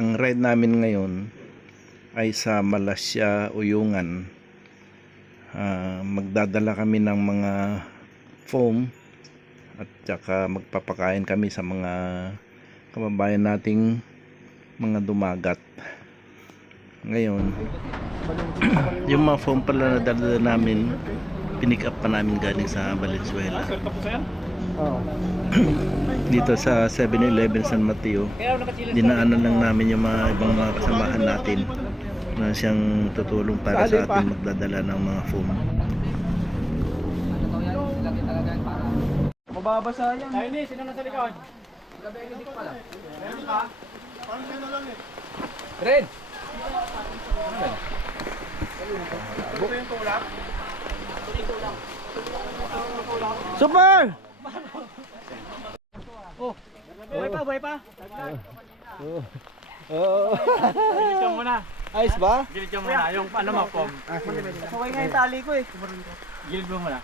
Ang ride namin ngayon ay sa Malasya, Uyungan. Magdadala kami ng mga foam at saka magpapakain kami sa mga kababayan nating mga dumagat. Ngayon, yung mga foam pala na dala namin, pinick up pa namin galing sa Valenzuela. Dito sa 7-Eleven San Mateo, dinaanan lang namin yung mga ibang mga kasamahan natin na siyang tutulong para sa ating magdadala ng mga foam. Mababasa yan. Ayun eh, sino nasa likod? Red! Super! Oh, buhay pa? Oh. Diretso mo na. Ayos ba? Diretso mo na, yung ano mo, pom. Saway nga yung tali ko eh. Gilid mo muna.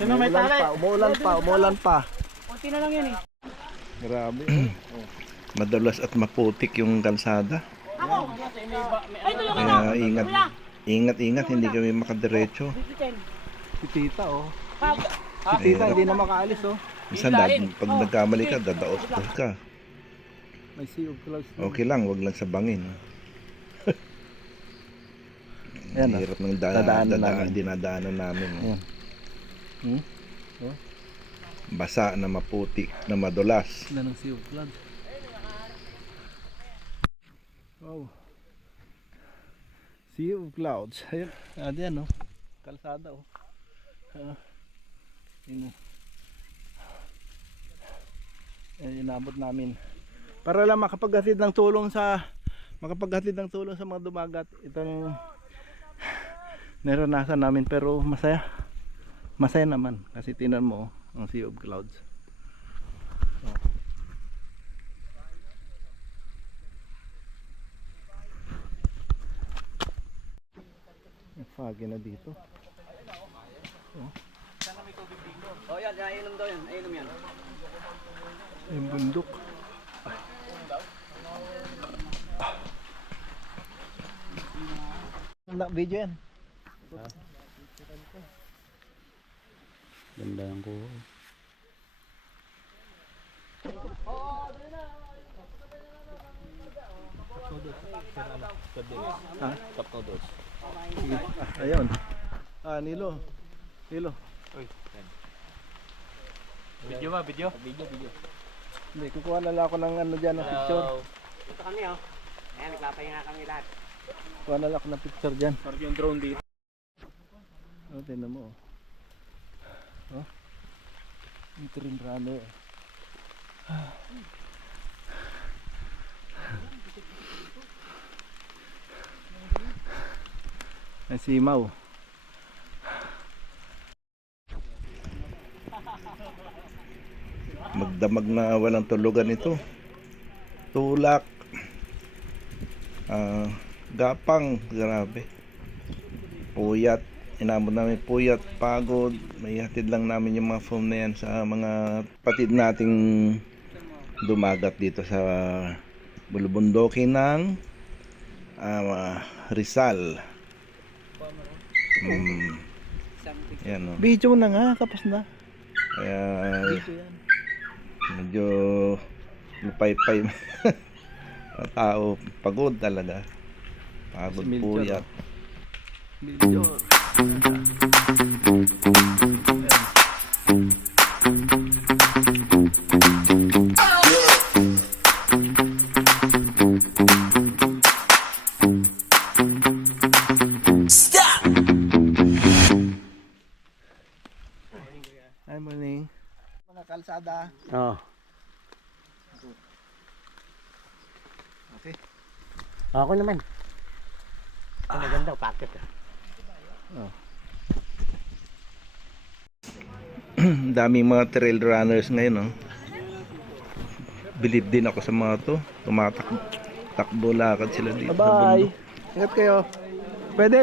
Sino may tali? Umuulan pa. Kunti na lang yan eh. Grabe. Madalas at maputik yung kalsada. Kaya ingat, hindi kami makadiretso. Si Tita oh. Si Tita hindi na makaalis oh. Minsan pag nagkamali ka, dadaos ka. May sea of clouds. Okay lang, wag lang sa bangin. Ayan, Ang hirap ng dinadaanan namin. Ayan. Basa na maputik na madulas. Sila ng sea of clouds. Wow. Sea of clouds. Ayun. Diyan oh. Kalsada oh. Yun oh. Inabot namin para lang makapaghatid ng tulong sa mga dumagat itong naranasan namin, pero masaya naman kasi tingnan mo ang sea of clouds. Foggy na dito. Oh yan, inom daw yan, inom yan. Yung bundok. Video yan. Ganda yung kuha. Cup noodles. Sige. Ayun. Nilo. Video ba? Video? Hindi, kukuha na lang ako ng ano dyan, ng picture. Ito kami oh. Ayan, nagpapahinga kami lahat. Kuha na lang ako ng picture dyan. Parang yung drone dito. Tingnan mo. Ito rin runner. Ang simaw. Magdamag na walang tulugan ito. Tulak. Gapang, grabe. Puyat. Inabot namin puyat, pagod. May hatid lang namin yung mga foam na yan sa mga patid nating dumagat dito sa bulubundokin ng Rizal. Yan o. Video na nga, tapos na. Kaya Video yan. medyo lupay-pay tao, pagod talaga, pagod, puyat. Video. Hi, morning. Mga kalsada. Oo. Okay. Ako naman. Ang maganda, packet. Daming mga trail runners ngayon, Believe din ako sa mga to. Tumatakbo lakad sila dito sa Bye-bye. bundok. Ingat kayo. Pwede.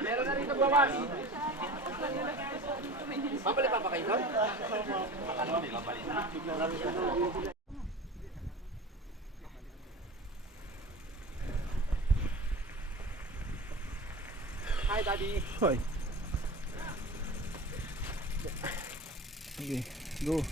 Meron na Hi, Daddy. Hoy. Okay, go.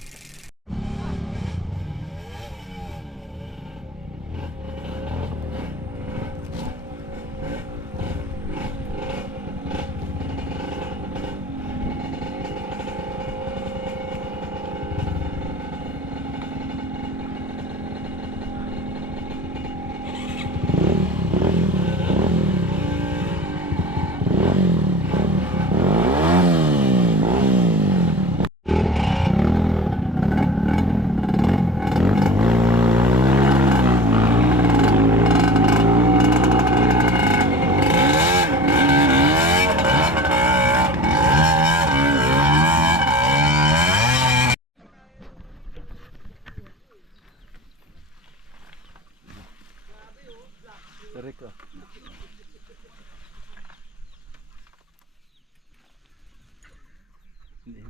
Rico.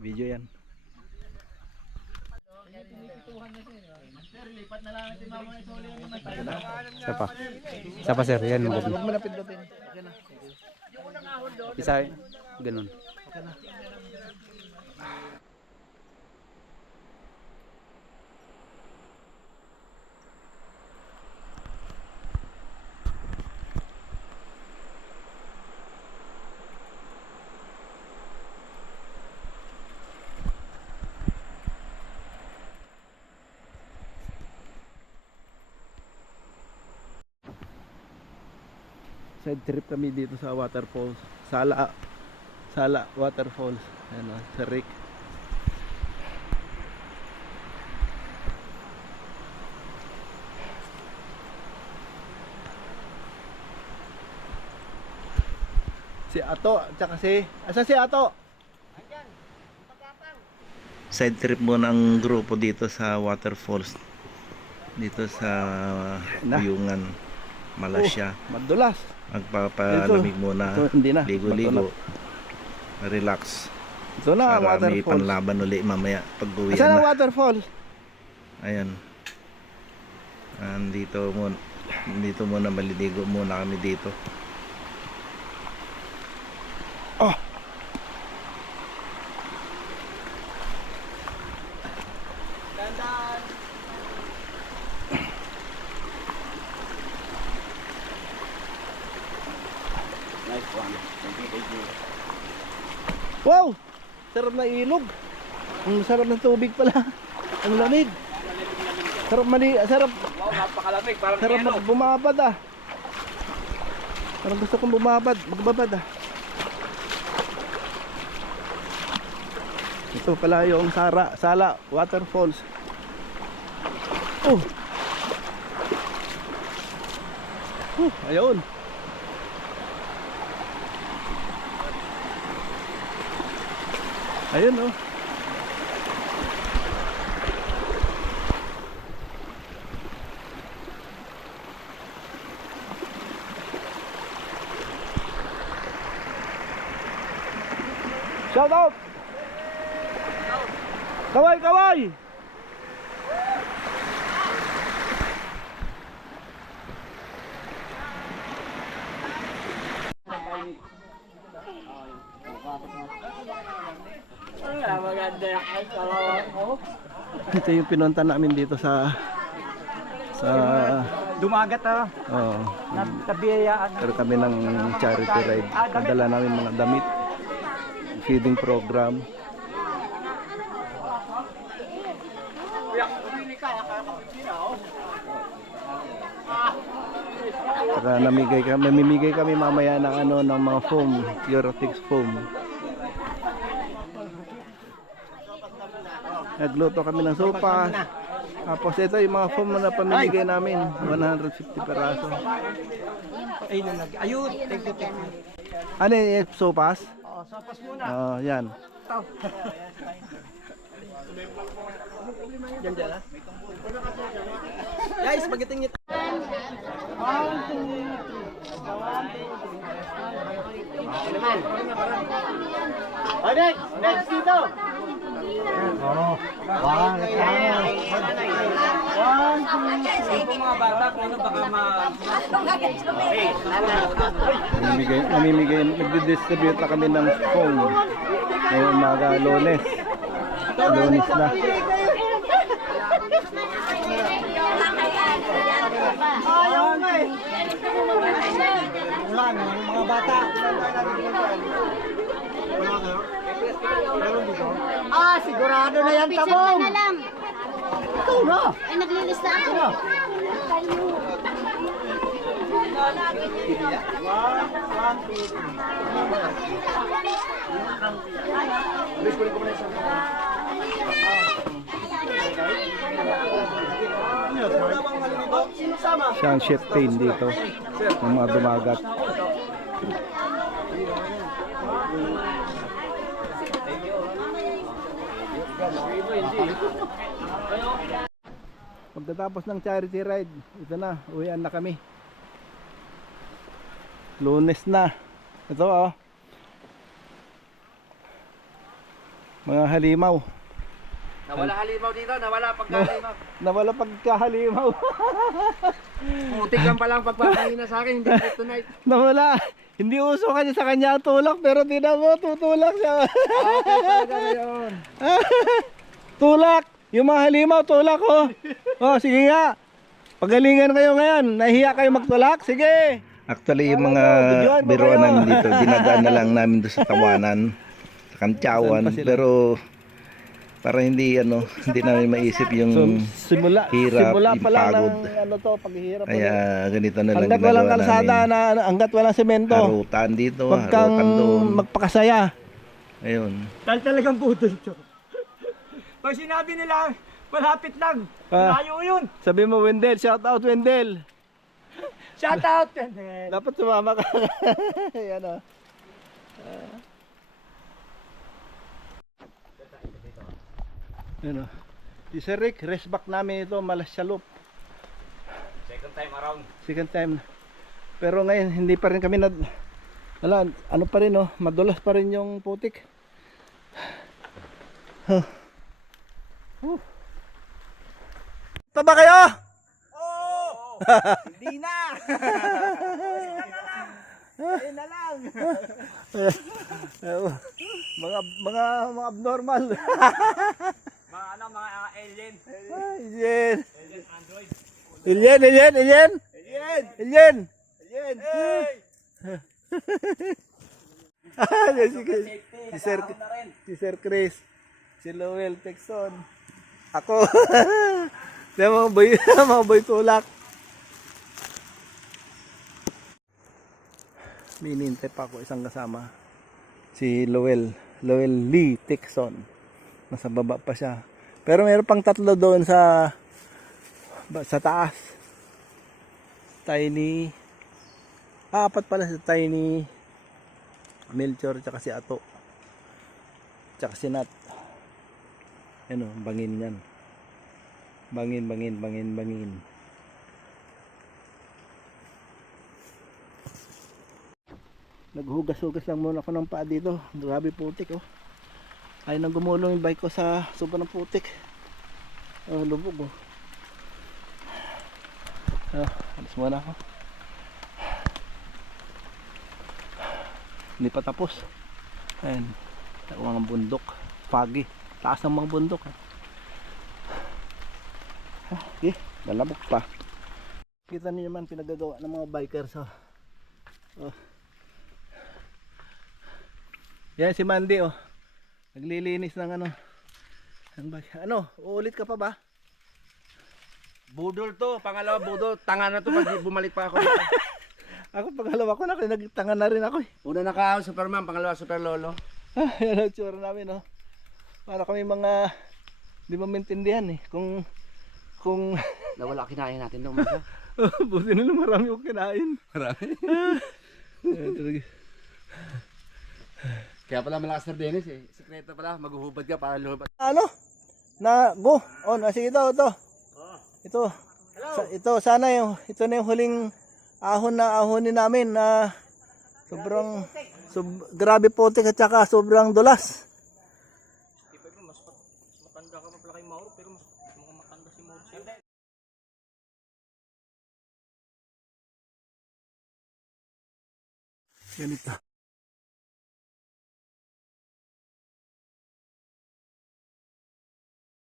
Video yan. Isa pa sir, yan maganda. Huwag mo na pindutin. Okay na. Isa, ganun. Side trip kami dito sa waterfalls. Sala Waterfalls. Ayan o, sa Rick. Si Ato, tsaka si... Asa si Ato? Side trip muna ang grupo dito sa waterfalls. Dito sa Uyungan, Malasya. Madulas. Magpapalamig muna. Ito, hindi na. Ligo-ligo. Relax. Ito na ang Para may waterfalls. panlaban uli mamaya pag uwi Asan ang na. waterfall? Ayan. Dito muna maliligo muna kami dito. Oh. Wow! Sarap na ilog. Ang sarap ng tubig pala. Ang lamig. Sarap Wow, napakalamig. Parang sarap yelo. bumabad ah. Parang gusto kong magbabad ah. Ito pala yung Sala Waterfalls. Oh. Ayun. Ayun oh. Shout out. Kaway, kaway. Ito yung pinunta namin dito sa Dumagat ah. oh, Nabiyayaan. pero kami ng charity ride. Nadala namin mga damit, feeding program. Saka mamimigay kami mamaya ng mga foam, Eurotix foam. Nagluto kami ng sopas. Tapos ito yung mga foam na pamimigay namin, 150 peraso. Ayun, take the take. Ano yung sopas? Oh, sopas muna. Oh, yan. Diyan ah. Guys, magiting niyo. Next dito. Nagdi-distribute na kami ng phone. Ngayong umaga, Lunes. Lunes na. Mga bata. Ah, sigurado na yan, Tabong. Na lang. Ito na. Ay, naglilista ako. Siya ang chef train dito. Ng mga dumagat. Pagkatapos ng charity ride, ito na, uwian na kami. Lunes na. Ito oh. Mga halimaw. Nawala halimaw dito, nawala pagkahalimaw. Nawala pagkahalimaw. Putik lang palang pagpapahina sa akin, hindi kryptonite. Nawala. Hindi uso kanya sa kanya ang tulak, pero tingnan mo, tutulak siya. Okay talaga ngayon. Tulak! Yung mga halimaw, tulak oh. Oh, sige nga. Pagalingan kayo ngayon. Nahiya kayo magtulak? Sige. Actually, yung mga biruan namin dito, dinadaan na lang namin doon sa tawanan, sa Kantyawan. Pero para hindi hindi namin maisip yung Simula hirap, pa lang pagod. ng ano to, paghihirap. Kaya ganito na lang Hanggat walang ginagawa kalsada namin. hanggat walang semento, Harutan dito, wag kang harutan doon. magpakasaya. Ayun. Dahil talagang budol to. Pag sinabi nila, malapit lang. Layo yun. Sabi mo, Wendell, shout out Wendell. Shout out. Tendel. Dapat sumama ka. Ayan o. Ayan o. Si Sir Rick, rest back namin ito, Malasyalup. Second time around. Second time. Pero ngayon, hindi pa rin kami wala, ano pa rin madulas pa rin yung putik. Ito ba kayo? Hindi na. Ayun na lang. mga abnormal. Mga alien. Alien. Alien Android. Alien. Si Sir Chris, si Lowell Texon, ako. mga boy tulak. Minintay pa ako isang kasama, si Lowell Lee Texon. Nasa baba pa siya. Pero meron pang tatlo doon sa taas. Apat pala si Tiny, Melchor, tsaka si Ato, tsaka si Nat. Bangin yan. Bangin. Naghugas-hugas lang muna ako ng paa dito. Grabe putik oh. Ay nang gumulong yung bike ko sa sobrang putik. Lubog oh. Alis muna ako. Hindi pa tapos. Ayan. Mga bundok. Foggy. Taas ng mga bundok. Okay. Lalabok pa. Kita niyo naman pinagagawa ng mga bikers. Yan si Mandy oh. Naglilinis ng uulit ka pa ba? Budol to. Pangalawa budol. Tanga na to pag bumalik pa ako dito. Ako pangalawa ko na, nagtanga na rin ako eh. Una nakahon Superman, pangalawa Super Lolo. Yan ang tsura namin Para kami mga di ba maintindihan eh. Kung Nawala kinain natin doon umaga. buti na lang marami akong kinain. Marami. Kaya pala malakas na Dennis eh. Sekreto pala, maghuhubad ka para luhubad. Sige ito. Ito sana ito na yung huling ahonin namin na sobrang Grabe putik at saka sobrang dulas. Matanda ka pa pala kay Mauro, pero mas matanda si Mauro sa'yo. Ganito.